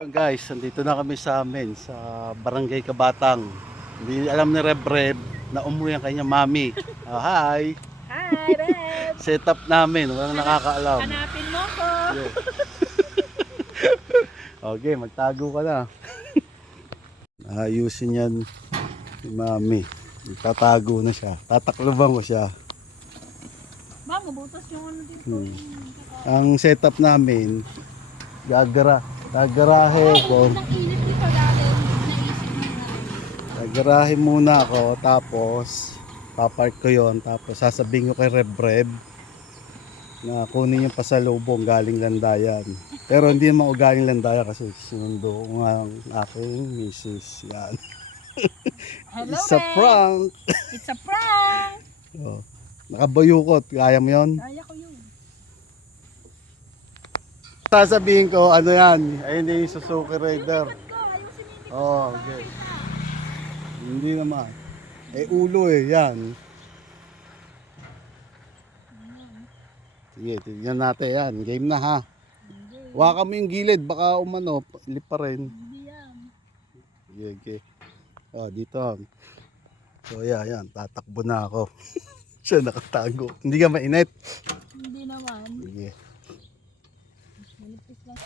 Guys, nandito na kami sa amin sa Barangay Kabatang. Hindi alam ni Reb na umuwi ang kanyang mami. Hi! Hi, Reb! Set up namin, walang nakakaalam. Hanapin mo ko! Yeah. Okay, magtago ka na. Ayusin yan si mami. Tatago na siya. Tatakluban ko siya. Ba, mabutas yung ano dito. Ang setup namin, gagarahe ko. Ang init dito dati. Naisip mo na. Gagarahe muna ako, tapos papark ko yon, tapos sasabihin ko kay Reb na kunin yung pasalubong galing Landayan. Pero hindi naman ako galing Landayan kasi sinundo ko nga ang aking misis. Yan. Hello, It's a Reb! prank! It's a prank! Oh, nakabayukot, kaya mo yon? Kaya ko yun. Sasabihin ko, ano yan? Ayun din yung Suzuki Raider. Ayusin mo yung Oh, okay. Hindi naman. Ulo yan. Sige, tignan natin yan. Game na ha. Huwag kami yung gilid, baka umano, lip pa rin. Hindi yan. Sige, okay. Oh, dito. So, yan. Tatakbo na ako. Siya nakatago. Hindi ka mainit. Hindi naman. Sige. Malipis lang.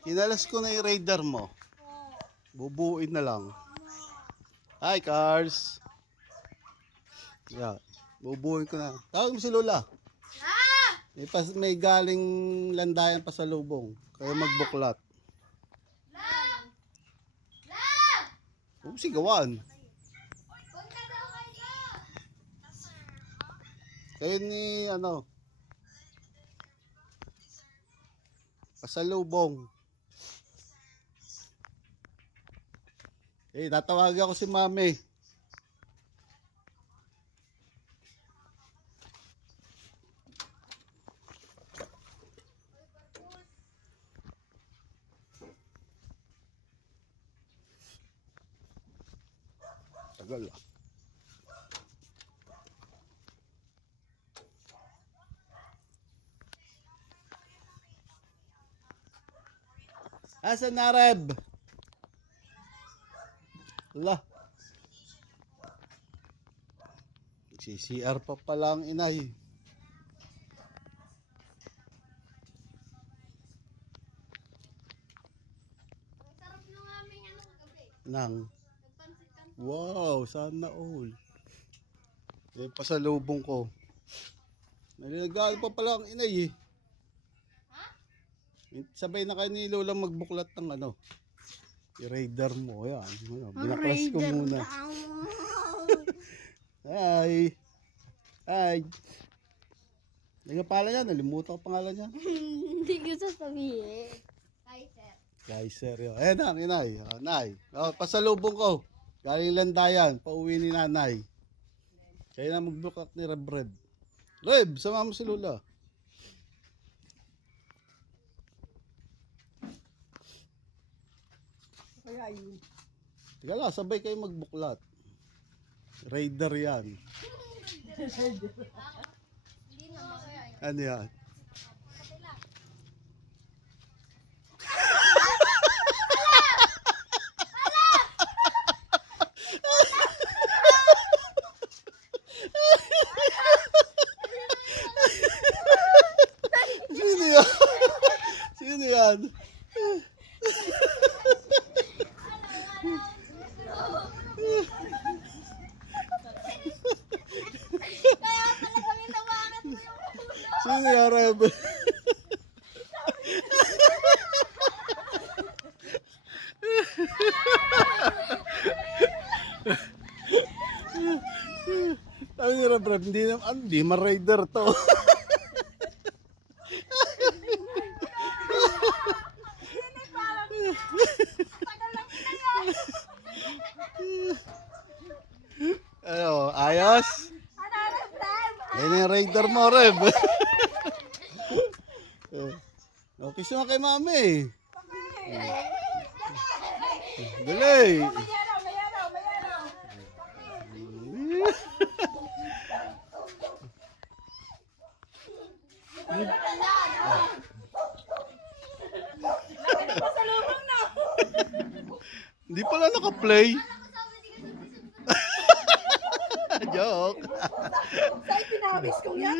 Kinalas ko na yung radar mo. Bubuuin na lang. Hi, cars. Yeah. Bubuuin ko na. Tawag mo si Lola. May galing Landayan pa sa lubong. Kaya magbuklat. Sigawan. Kayo ni pasalubong. Tatawagan ko si Mami. Tagal ah. Asan na, Reb? Wala. CCR pa pala ang inay. Sarap nung aming kagabi. Nang. Wow, sana all. Pasalubong ko. Nalilagay pa pala ang inay eh. Sabay na kayo ni Lola magbuklat ng i-radar mo. Ayan. Binaklas ko muna. Hi. Hi. Nagpala niya. Nalimutan ko pangalan niya. Hindi ko sasabihin. Hi, sir. Kaiser yun. Ayan na, inay. Nay. Pasalubong ko. Galing Landayan. Pauwi ni nanay. Kaya na magbuklat ni Reb. Reb, sama mo si Lola. Kaya yun. Teka lang, sabay kayo magbuklat. Raider yan. Hindi naman kaya yun. Ano yan? Sino yan? Sino yan? Kaya pala kami tawagan mo yung ulo. Sino yan, Reb? Sabi ni Reb, hindi ma-raider to. Ayos? Yan yung raider mo, Reb. Okay, suma kay mami. Dali. Hindi pala naka-play. Joke. Sa'yo pinawis ko yan.